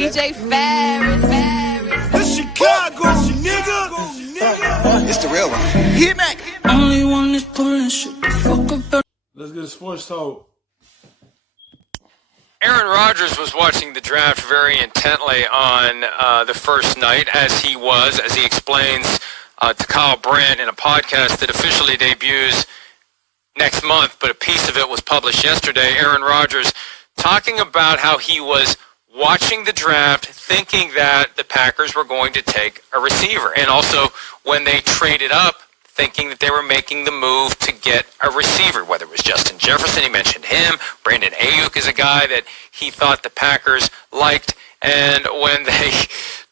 DJ Ferris. The Chicago nigga. It's the real one. Hit me. Only one is pulling shit the fuck up. Let's get a sports talk. Aaron Rodgers was watching the draft very intently on the first night, as he explains to Kyle Brandt in a podcast that officially debuts next month, but a piece of it was published yesterday. Aaron Rodgers talking about how he was watching the draft thinking that the Packers were going to take a receiver, and also when they traded up, thinking that they were making the move to get a receiver, whether it was Justin Jefferson, he mentioned him, Brandon Ayuk is a guy that he thought the Packers liked, and when they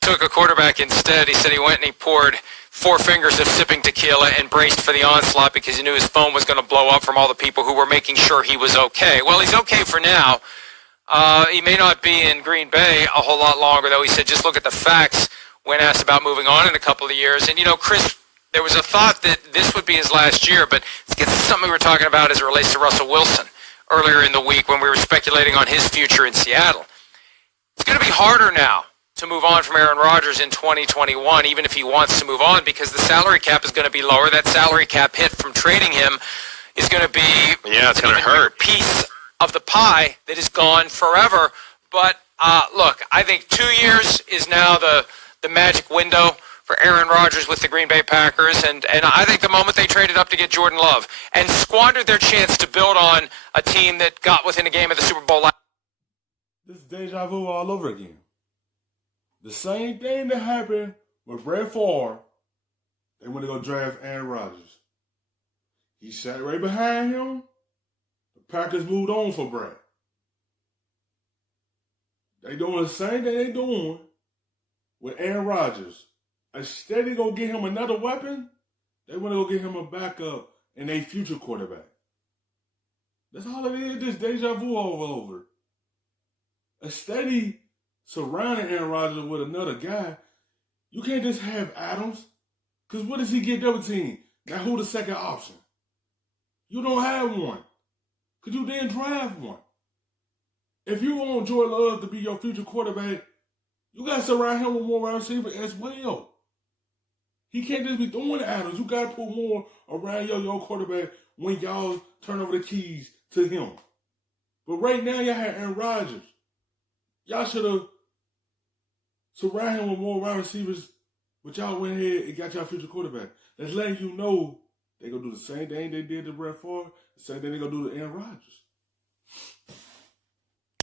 took a quarterback instead, he said he went and he poured 4 fingers of sipping tequila and braced for the onslaught because he knew his phone was going to blow up from all the people who were making sure he was okay. Well, he's okay for now. He may not be in Green Bay a whole lot longer, though. He said, just look at the facts when asked about moving on in a couple of years. And, you know, Chris, there was a thought that this would be his last year, but it's something we were talking about as it relates to Russell Wilson earlier in the week when we were speculating on his future in Seattle. It's going to be harder now to move on from Aaron Rodgers in 2021, even if he wants to move on, because the salary cap is going to be lower. That salary cap hit from trading him is going to be it's going to hurt. Piece of the pie that is gone forever. But look, I think 2 years is now the magic window for Aaron Rodgers with the Green Bay Packers, and I think the moment they traded up to get Jordan Love and squandered their chance to build on a team that got within a game of the Super Bowl last. This is deja vu all over again. The same thing that happened with Brett Favre. They went to go draft Aaron Rodgers. He sat right behind him. The Packers moved on for Brett. They doing the same thing they doing with Aaron Rodgers. Instead of going to get him another weapon, they want to go get him a backup and a future quarterback. That's all it is, this deja vu all over. Instead of surrounding Aaron Rodgers with another guy, you can't just have Adams. Because what does he get double team? Now who the second option? You don't have one. Because you didn't draft one. If you want Jordan Love to be your future quarterback, you got to surround him with more wide receivers as well. He can't just be throwing Adams. You got to put more around your quarterback when y'all turn over the keys to him. But right now, y'all have Aaron Rodgers. Y'all should have surrounded him with more wide receivers, but y'all went ahead and got y'all future quarterback. That's letting you know they're going to do the same thing they did to Brett Favre, the same thing they're going to do to Aaron Rodgers.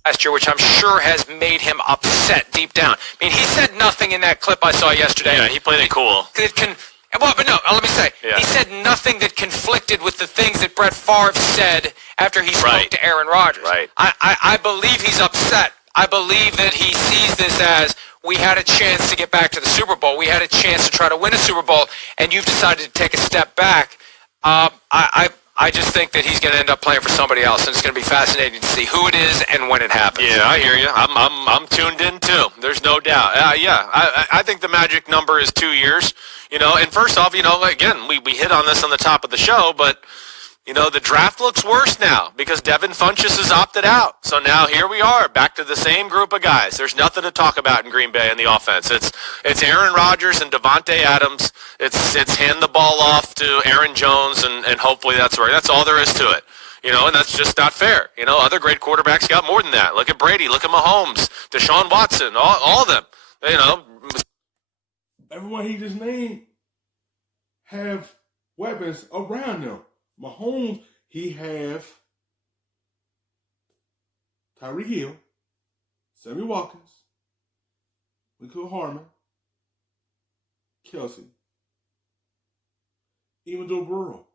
Last year, which I'm sure has made him upset deep down. I mean, he said nothing in that clip I saw yesterday. Yeah, he played it cool. But let me say, he said nothing that conflicted with the things that Brett Favre said after he spoke to Aaron Rodgers. Right. I believe he's upset. I believe that he sees this as, we had a chance to get back to the Super Bowl. We had a chance to try to win a Super Bowl, and you've decided to take a step back. I just think that he's going to end up playing for somebody else, and it's going to be fascinating to see who it is and when it happens. Yeah, I hear you. I'm tuned in too. There's no doubt. I think the magic number is 2 years. You know, and first off, you know, again, we hit on this on the top of the show, but you know, the draft looks worse now because Devin Funchess has opted out. So now here we are, back to the same group of guys. There's nothing to talk about in Green Bay in the offense. It's Aaron Rodgers and Devontae Adams. It's hand the ball off to Aaron Jones, and hopefully that's right. That's all there is to it. You know, and that's just not fair. You know, other great quarterbacks got more than that. Look at Brady. Look at Mahomes, Deshaun Watson, all of them. You know. Everyone he just named have weapons around them. Mahomes, he have Tyreek Hill, Sammy Watkins, Michael Harmon, Kelsey, even Joe Burrow.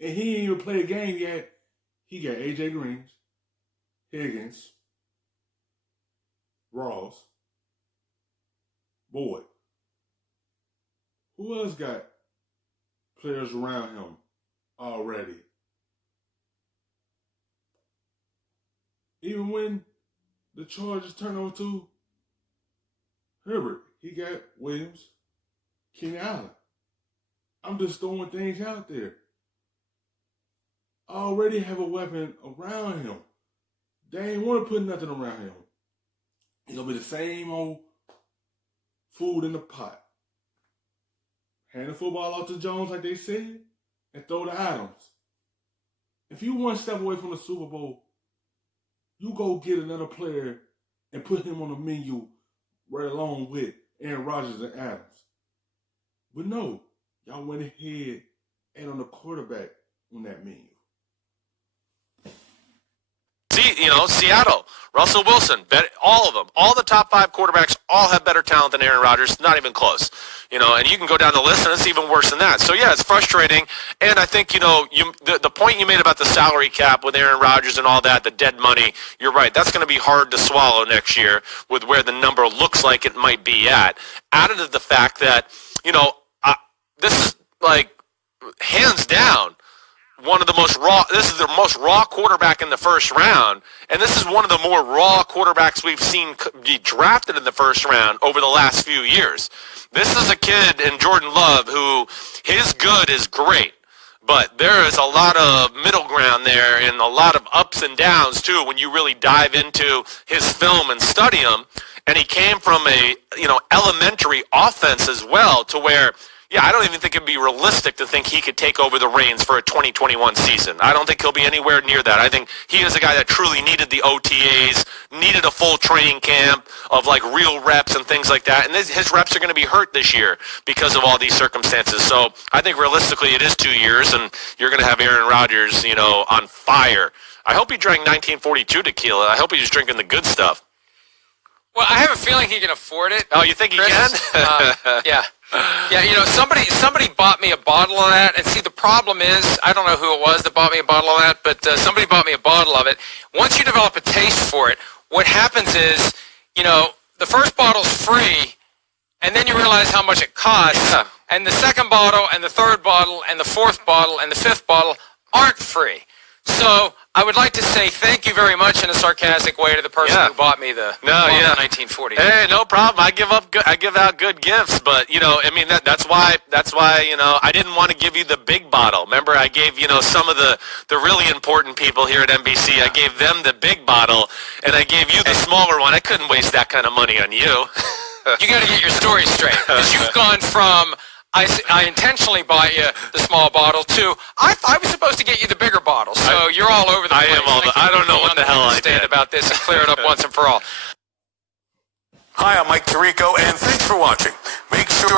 And he ain't even played a game yet. He got AJ Green, Higgins, Ross, Boyd. Who else got players around him already? Even when the Chargers turn over to Herbert, he got Williams, Kenny Allen. I'm just throwing things out there. I already have a weapon around him. They ain't want to put nothing around him. It'll be the same old food in the pot. Hand the football off to Jones like they said, and throw to Adams. If you one step away from the Super Bowl, you go get another player and put him on the menu right along with Aaron Rodgers and Adams. But no, y'all went ahead and on the quarterback on that menu. Seattle, Russell Wilson, all of them, all the top 5 quarterbacks all have better talent than Aaron Rodgers, not even close. And you can go down the list, and it's even worse than that. So, yeah, it's frustrating. And I think, the point you made about the salary cap with Aaron Rodgers and all that, the dead money, you're right. That's going to be hard to swallow next year with where the number looks like it might be at. Added to the fact that, this is, like, hands down, this is the most raw quarterback in the first round, and this is one of the more raw quarterbacks we've seen be drafted in the first round over the last few years. This is a kid in Jordan Love who his good is great, but there is a lot of middle ground there and a lot of ups and downs too when you really dive into his film and study him. And he came from a elementary offense as well, to where I don't even think it'd be realistic to think he could take over the reins for a 2021 season. I don't think he'll be anywhere near that. I think he is a guy that truly needed the OTAs, needed a full training camp of like real reps and things like that. And his reps are going to be hurt this year because of all these circumstances. So I think realistically it is 2 years, and you're going to have Aaron Rodgers, on fire. I hope he drank 1942 tequila. I hope he's drinking the good stuff. Well, I have a feeling he can afford it. Oh, you think he can? Yeah. Yeah, somebody bought me a bottle of that. And see, the problem is, I don't know who it was that bought me a bottle of that, but somebody bought me a bottle of it. Once you develop a taste for it, what happens is, the first bottle's free, and then you realize how much it costs. Yeah. And the second bottle, and the third bottle, and the fourth bottle, and the fifth bottle aren't free. So I would like to say thank you very much in a sarcastic way to the person who bought me the 1940. Hey, no problem. I give out good gifts, but that's why I didn't want to give you the big bottle. Remember, I gave some of the really important people here at NBC. I gave them the big bottle, and I gave you the smaller one. I couldn't waste that kind of money on you. You got to get your story straight, because you've gone from I intentionally bought you the small bottle too. I was supposed to get you the bigger bottle, so you're all over the place. I don't know what the hell I did about this and clear it up once and for all. Hi, I'm Mike Tirico, and thanks for watching. Make sure